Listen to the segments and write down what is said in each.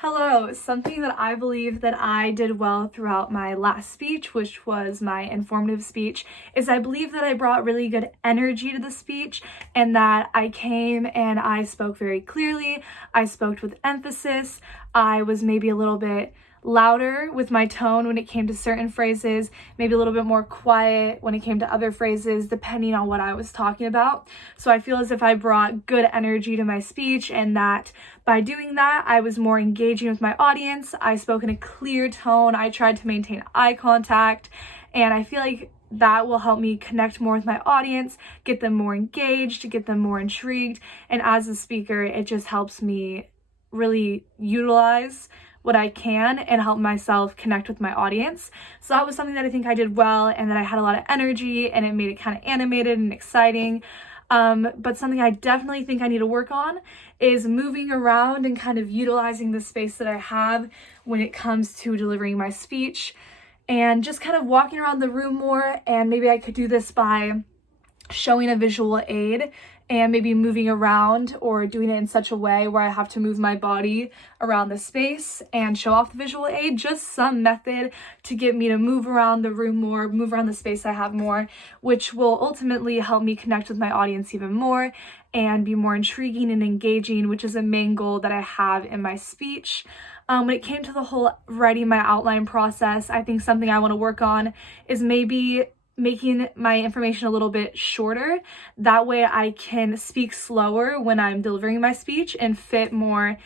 Hello. Something that I believe that I did well throughout my last speech, which was my informative speech, is I believe that I brought really good energy to the speech and that I came and I spoke very clearly. I spoke with emphasis. I was maybe a little bit louder with my tone when it came to certain phrases, maybe a little bit more quiet when it came to other phrases, depending on what I was talking about. So I feel as if I brought good energy to my speech, and that by doing that, I was more engaging with my audience. I spoke in a clear tone. I tried to maintain eye contact, and I feel like that will help me connect more with my audience, get them more engaged, get them more intrigued. And as a speaker, it just helps me really utilize what I can and help myself connect with my audience. So that was something that I think I did well, and that I had a lot of energy and it made it kind of animated and exciting. But something I definitely think I need to work on is moving around and kind of utilizing the space that I have when it comes to delivering my speech, and just kind of walking around the room more. And maybe I could do this by showing a visual aid and maybe moving around or doing it in such a way where I have to move my body around the space and show off the visual aid. Just some method to get me to move around the room more, move around the space I have more, which will ultimately help me connect with my audience even more and be more intriguing and engaging, which is a main goal that I have in my speech. When it came to the whole writing my outline process, I think something I want to work on is maybe making my information a little bit shorter. That way I can speak slower when I'm delivering my speech and fit more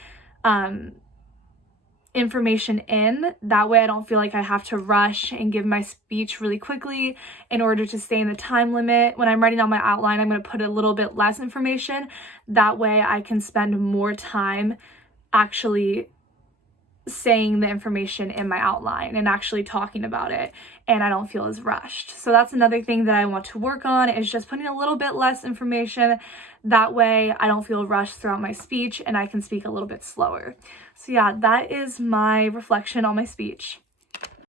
information in. That way I don't feel like I have to rush and give my speech really quickly in order to stay in the time limit. When I'm writing on my outline, I'm going to put a little bit less information. That way I can spend more time actually saying the information in my outline and actually talking about it, and I don't feel as rushed. So that's another thing that I want to work on, is just putting a little bit less information. That way I don't feel rushed throughout my speech and I can speak a little bit slower. So yeah, that is my reflection on my speech.